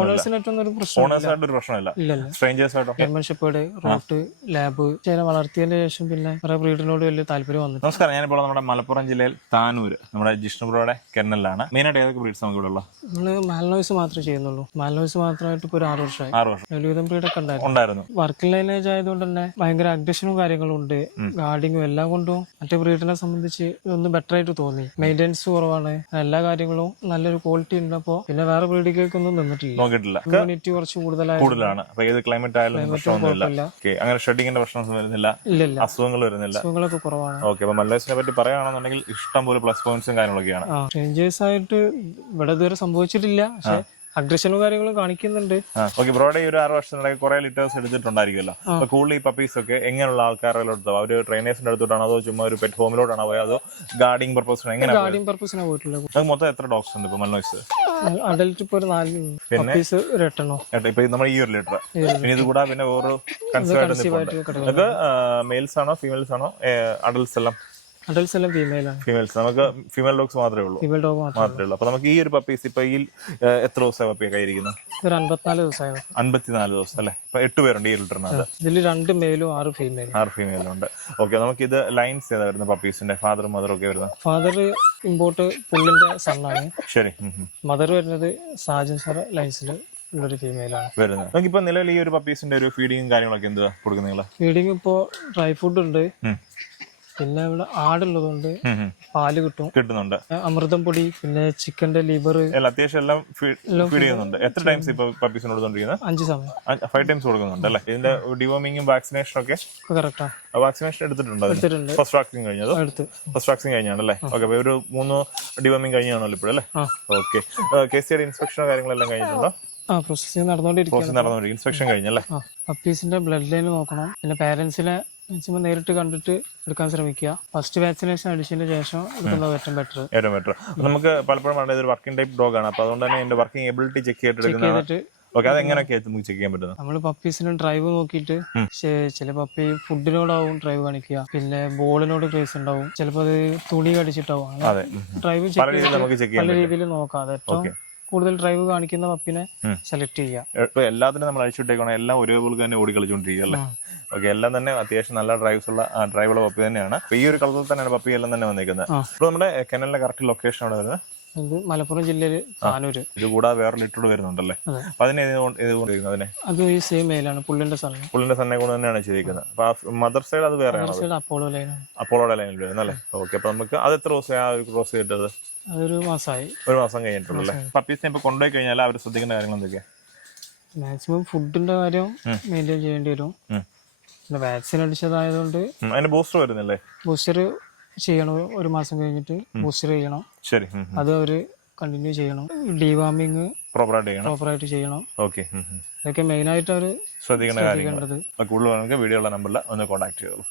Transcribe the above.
ഒരു ആയിട്ട് പ്രശ്നമില്ല. സ്ട്രേഞ്ചേഴ്സ് ആയിട്ടോ റൂട്ട് ലാബ് വളർത്തിയതിന് ശേഷം പിന്നെ ബ്രീഡിനോട് വലിയ താല്പര്യം വന്നു നമസ്കാരം. ഞാനിപ്പോൾ നമ്മുടെ മലപ്പുറം ജില്ലയിൽ താനൂര് നമ്മുടെ ജിഷ്ണുപുരയുടെ കെന്നലിലാണ് മെയിനായിട്ട് ഏതൊക്കെ ബ്രീഡ്സ് നമുക്ക് ഇവിടെ ഉള്ളത്? നമ്മൾ മാൽനോയ്സ് മാത്രമേ ചെയ്യുന്നുള്ളൂ. മാലനോയ്സ് മാത്രമായിട്ട് ഇപ്പോൾ ഒരു ആറ് വർഷമായി. ആറ് വർഷം. ഒരുവിധം ബ്രീഡൊക്കെ ഉണ്ടായിരുന്നു. വർക്കിംഗ് ലൈനേജ് ആയതുകൊണ്ട് തന്നെ ഭയങ്കര അഗ്രഷനും കാര്യങ്ങളും ഉണ്ട്. ഗാർഡിങ്ങും എല്ലാം കൊണ്ടും മറ്റേ ബ്രീഡിനെ സംബന്ധിച്ച് ഒന്ന് ബെറ്റർ ആയിട്ട് തോന്നി. മെയിന്റെനൻസ് കുറവാണ്. എല്ലാ കാര്യങ്ങളും നല്ലൊരു ക്വാളിറ്റി ഉണ്ടപ്പോ പിന്നെ വേറെ ബ്രീഡിലേക്കൊന്നും നിന്നിട്ടില്ല. നോക്കിയിട്ടില്ല. ഇമ്മ്യൂണിറ്റി കുറച്ച് കൂടുതലാണ് കൂടുതലാണ്. അപ്പൊ ഏത് ക്ലൈമറ്റ് ആയാലും പ്രശ്നമൊന്നുമില്ല ഓക്കെ അങ്ങനെ ഷെഡിങ്ങിന്റെ പ്രശ്നം വരുന്നില്ല. അസുഖങ്ങൾ വരുന്നില്ല. അസുഖങ്ങളൊക്കെ കുറവാണ്. ഓക്കെ അപ്പൊ മലേഷ്യനെ പറ്റി പറയുകയാണെന്നുണ്ടെങ്കിൽ ഇഷ്ടം പോലെ പ്ലസ് പോയിന്റ്സും കാര്യങ്ങളൊക്കെയാണ്. ചേഞ്ചേഴ്സ് ആയിട്ട് ഇവിടെ ഇതുവരെ സംഭവിച്ചിട്ടില്ല. പക്ഷെ അഗ്രഷനും കാര്യങ്ങളും കാണിക്കുന്നുണ്ട്. ഓക്കെ ബ്രോഡ് ഈ ഒരു ആറ് വർഷത്തിനിടയിൽ കുറെ ലിറ്റേഴ്സ് എടുത്തിട്ടുണ്ടായിരിക്കുമല്ലോ. അപ്പൊ കൂടുതൽ ഈ പപ്പീസ് ഒക്കെ എങ്ങനെയുള്ള ആൾക്കാരുടെ എടുത്തോ അവർ ട്രെയിനേഴ്സിന്റെ അടുത്തോട്ടാണോ അതോ ചുമ്മാ ഒരു പെറ്റ് ഹോമിലോട്ടാണോ പോയത് അതോ ഗാർഡിംഗ് പർപ്പസിന് എങ്ങനെ ഗാർഡിംഗ് പർപ്പസിനാണ് പോയിട്ടുള്ളത്. മൊത്തം എത്ര ഡോഗ്സ് ഉണ്ട് ഇപ്പൊ മല്ലോയ്സ് ഇപ്പൊ ഒരു നാല് പീസ് ഒരു എട്ടെണ്ണോ. ഇപ്പൊ നമ്മൾ ഈ ഒരു ലിറ്റർ ഇനി ഇത് കൂടാ പിന്നെ ഓരോ കൺസീവ് ആയിട്ട് മെയിൽസ് ആണോ ഫീമെയിൽസ് ആണോ അഡൽസ് എല്ലാം? അഡൽട്സ് എല്ലാം ഫീമെയിലാണ് ഫീമെയിൽസ് നമുക്ക് ഫീമെയിൽ ഡോഗ്സ് മാത്രമേ ഉള്ളൂ. ഫീമെയിൽ ഡോഗ് മാത്രമേ ഉള്ളൂ. അപ്പൊ നമുക്ക് ഈ ഒരു പപ്പീസ് ഇപ്പൊ ഈ എത്ര ദിവസമായി പപ്പിയൊക്കെ കയ്യിരിക്കുന്നു ഒരു അൻപത്തിനാല് ദിവസമായി അൻപത്തിനാല് ദിവസം അല്ലേ? ഇപ്പൊ എട്ട് പേരുണ്ട് ഈ ലിറ്ററിനകത്ത് ഇതിൽ രണ്ട് മെയിലും ആറ് ഫീമെയിലും ആറ് ഫീമെയിലും ഉണ്ട്. ഓക്കെ നമുക്ക് ഇത് ലൈൻസ് ഏതാ വരുന്ന പപ്പീസിന്റെ ഫാദർ മദർ ഒക്കെ വരുന്നത്? ഫാദർ ഇമ്പോർട്ട് പുള്ളിന്റെ സണ്ണാണ്. ശരി. മദർ വരുന്നത് സാജൻ സാർ ലൈൻസിൽ ഉള്ളൊരു ഫീമെയിലാണ് വരുന്നത്. നമുക്കിപ്പോ നിലവിൽ ഈ ഒരു പപ്പീസിന്റെ ഒരു ഫീഡിങ്ങും കാര്യങ്ങളൊക്കെ എന്താ കൊടുക്കുന്നത് ഫീഡിങ് ഇപ്പോ ഡ്രൈ ഫുഡ് ഉണ്ട്. പിന്നെ ഇവിടെ ആടുള്ളതുകൊണ്ട് പാൽ കിട്ടും. കിട്ടുന്നുണ്ട്. അമൃതം പൊടി പിന്നെ ചിക്കന്റെ ലിവർ. എല്ലാം അത്യാവശ്യം എല്ലാം ഫീഡ് ചെയ്യുന്നുണ്ട്. എത്ര ടൈംസ് ഇപ്പൊ പപ്പീസിന് കൊടുത്തോണ്ടിരിക്കുന്നത് അഞ്ച് സമയം. ഫൈവ് ടൈംസ് കൊടുക്കുന്നുണ്ട് അല്ലേ? ഇതിന്റെ ഡിവോമിങ്ങും വാക്സിനേഷനും ഒക്കെ? കറക്റ്റാ വാക്സിനേഷൻ എടുത്തിട്ടുണ്ട് ഫസ്റ്റ് വാക്സിൻ കഴിഞ്ഞത്? ഫസ്റ്റ് വാക്സിൻ കഴിഞ്ഞാണ് അല്ലേ? ഓക്കെ അപ്പൊ ഒരു മൂന്ന് ഡിവോമിങ് കഴിഞ്ഞാണല്ലോ ഇപ്പോഴല്ലേ. ഓക്കെ കെ സി ഐ ഇൻസ്പെക്ഷനോ കാര്യങ്ങളെല്ലാം കഴിഞ്ഞിട്ടുണ്ടോ? ആ പ്രോസസ്സിങ് നടന്നുകൊണ്ടിരിക്കുകയാണ് പ്രോസസ് നടന്നുകൊണ്ടിരിക്കും ഇൻസ്പെക്ഷൻ കഴിഞ്ഞല്ലേ പപ്പീസിന്റെ ബ്ലഡ് ലൈൻ നോക്കണം. പിന്നെ പാരന്റ്സിനെ മാക്സിമം നേരിട്ട് കണ്ടിട്ട് എടുക്കാൻ ശ്രമിക്കുക. ഫസ്റ്റ് വാക്സിനേഷൻ അടിച്ചതിന് ശേഷം എടുക്കുന്നത് ഏറ്റവും ബെറ്റർ ഏറ്റവും ബെറ്റർ നമുക്ക് പലപ്പോഴും വളരെ ഇതൊരു വർക്കിംഗ് ടൈപ്പ് ഡോഗ് ആണ്. അപ്പൊ അതുകൊണ്ട് തന്നെ ഇതിന്റെ വർക്കിംഗ് എബിലിറ്റി ചെക്ക് ചെയ്തിട്ട് ഓക്കെ അത് എങ്ങനെയൊക്കെ നമുക്ക് ചെക്ക് ചെയ്യാൻ പറ്റുന്നത്? നമ്മൾ പപ്പീസിന് ഡ്രൈവ് നോക്കിയിട്ട് ചില പപ്പി ഫുഡിനോടാവും ഡ്രൈവ് കാണിക്കുക. പിന്നെ ബോളിനോട് ക്രേസ് ഉണ്ടാവും. ചിലപ്പോൾ അത് തുണി കടിച്ചിട്ടാവും. ഡ്രൈവ് പല രീതിയിൽ നോക്കാം. അത് ഏറ്റവും കൂടുതൽ ഡ്രൈവ് കാണിക്കുന്ന പപ്പിനെ സെലക്ട് ചെയ്യുക. ഇപ്പൊ എല്ലാത്തിനും നമ്മൾ അഴിച്ചുവിട്ടേക്കണം എല്ലാം ഒരേപോലെ തന്നെ ഓടി കളിച്ചുകൊണ്ടിരിക്കുക അല്ലേ ഓക്കെ എല്ലാം തന്നെ അത്യാവശ്യം നല്ല ഡ്രൈവ്സ് ഉള്ള ഡ്രൈവുള്ള പപ്പി തന്നെയാണ്. ഈ ഒരു കളറിൽ തന്നെയാണ് പപ്പി എല്ലാം തന്നെ വന്നിരിക്കുന്നത്. ഇപ്പൊ നമ്മുടെ കെനലിന്റെ കറക്റ്റ് ലൊക്കേഷൻ അവിടെ വരുന്നത്? ഇത് മലപ്പുറം ജില്ലയിൽ താനൂര്. ഇത് കൂടാതെ വേറെ ലിറ്റർ വരുന്നുണ്ടല്ലേ. അപ്പൊ അതിനെ അതിനെ? അത് ഈ സെയിം മെയിലാണ് പുള്ളിന്റെ സ്ഥലം പുള്ളിന്റെ സണ്ണെ കൊണ്ട് തന്നെയാണ് ചെയ്തിരിക്കുന്നത്. അപ്പൊ മദർ സൈഡ് അത് വേറെ അപ്പോളോ ലൈനാണ് അപ്പോളോടെ ലൈനിൽ വരുന്നത് അല്ലേ ഓക്കെ അപ്പൊ നമുക്ക് അത് എത്ര ദിവസമായി ആ ഒരു ക്രോസ് ചെയ്തിട്ടത്? അതൊരു മാസമായി ഒരു മാസം കഴിഞ്ഞിട്ടുള്ളൂ അല്ലേ പപ്പീസിനെ ഇപ്പൊ കൊണ്ടുപോയി കഴിഞ്ഞാൽ അവർ ശ്രദ്ധിക്കേണ്ട കാര്യങ്ങൾ എന്തൊക്കെയാ? മാക്സിമം ഫുഡിന്റെ കാര്യം മെയിന്റെയിൻ ചെയ്യേണ്ടി വരും. പിന്നെ വാക്സിൻ അടിച്ചതായതുകൊണ്ട് അതിന്റെ ബൂസ്റ്റർ വരുന്നില്ലേ? ബൂസ്റ്റർ ചെയ്യണം? ഒരു മാസം കഴിഞ്ഞിട്ട് ബൂസ്റ്റർ ചെയ്യണം. ശരി. അത് അവർ കണ്ടിന്യൂ ചെയ്യണം. ഡിവാമിങ് പ്രോപ്പറായിട്ട് ചെയ്യണം. പ്രോപ്പറായിട്ട് ചെയ്യണം. ഓക്കെ ഇതൊക്കെ മെയിനായിട്ട് അവർ ശ്രദ്ധിക്കേണ്ട കാര്യങ്ങൾ ചെയ്യേണ്ടത് കൂടുതൽ വീഡിയോ ഉള്ള നമ്പറിൽ ഒന്ന് കോൺടാക്ട് ചെയ്തോളൂ